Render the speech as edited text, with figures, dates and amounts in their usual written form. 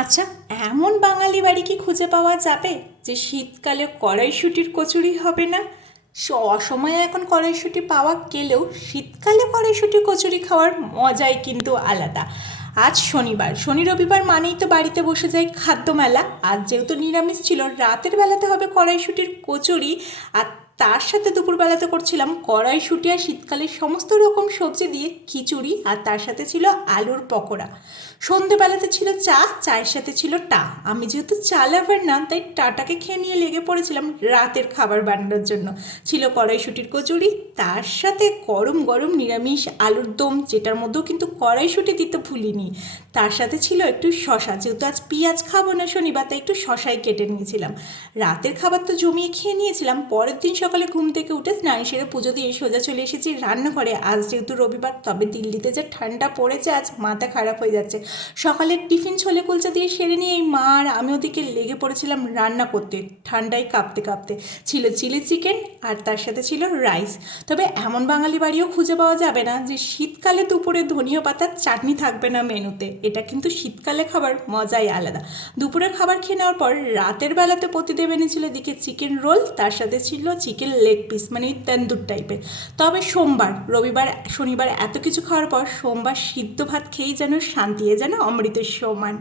আচ্ছা, এমন বাঙালি বাড়ি কি খুঁজে পাওয়া যাবে যে শীতকালে কড়াইশুঁটির কচুরি হবে না? অসময়ে এখন কড়াইশুঁটি পাওয়া গেলেও শীতকালে কড়াইশুঁটির কচুরি খাওয়ার মজাই কিন্তু আলাদা। আজ শনিবার, শনি রবিবার মানেই তো বাড়িতে বসে যায় খাদ্যমেলা। আজ যেহেতু নিরামিষ ছিল, রাতের বেলাতে হবে কড়াইশুঁটির কচুরি। আর তার সাথে দুপুরবেলাতে করছিলাম কড়াইশুঁটি আর শীতকালের সমস্ত রকম সবজি দিয়ে খিচুড়ি, আর তার সাথে ছিল আলুর পকোড়া। সন্ধেবেলাতে ছিল চা, চায়ের সাথে ছিল টা। আমি যেহেতু চা লাভার না, তাই টাটাকে খেয়ে নিয়ে লেগে পড়েছিলাম রাতের খাবার বানানোর জন্য। ছিল কড়াইশুঁটির কচুরি, তার সাথে গরম গরম নিরামিষ আলুর দম, যেটার মধ্যেও কিন্তু কড়াইশুঁটি দিতে ভুলিনি। তার সাথে ছিল একটু শশা, যেহেতু আজ পেঁয়াজ খাবো না শনিবার, তাই একটু শশাই কেটে নিয়েছিলাম। রাতের খাবার তো জমিয়ে খেয়ে নিয়েছিলাম। পরের দিন সকালে ঘুম থেকে উঠে স্নান সেরে পুজো দিয়ে সোজা চলে এসেছি রান্নাঘরে। আজ যেহেতু রবিবার, তবে দিল্লিতে যে ঠান্ডা পড়েছে আজ মাথা খারাপ হয়ে যাচ্ছে। সকালের টিফিন ছোলে কুলচা দিয়ে সেরে নিয়ে এই মা আর আমি ওদিকে লেগে পড়েছিলাম রান্না করতে, ঠান্ডায় কাঁপতে কাঁপতে। ছিল চিলি চিকেন, আর তার সাথে ছিল রাইস। তবে এমন বাঙালি বাড়িও খুঁজে পাওয়া যাবে না যে শীতকালে দুপুরে ধনিয়া পাতার চাটনি থাকবে না মেনুতে। এটা কিন্তু শীতকালে খাবার মজাই আলাদা। দুপুরের খাবার খেয়ে নেওয়ার পর রাতের বেলাতে প্রতিদেব এনেছিল এদিকে চিকেন রোল, তার সাথে ছিল চিকেন লেগ পিস, মানে তন্দুর টাইপের। তবে সোমবার, রবিবার, শনিবার এত কিছু খাওয়ার পর সোমবার সিদ্ধ ভাত খেয়েই যেন শান্তি, যেন অমৃতের সমান।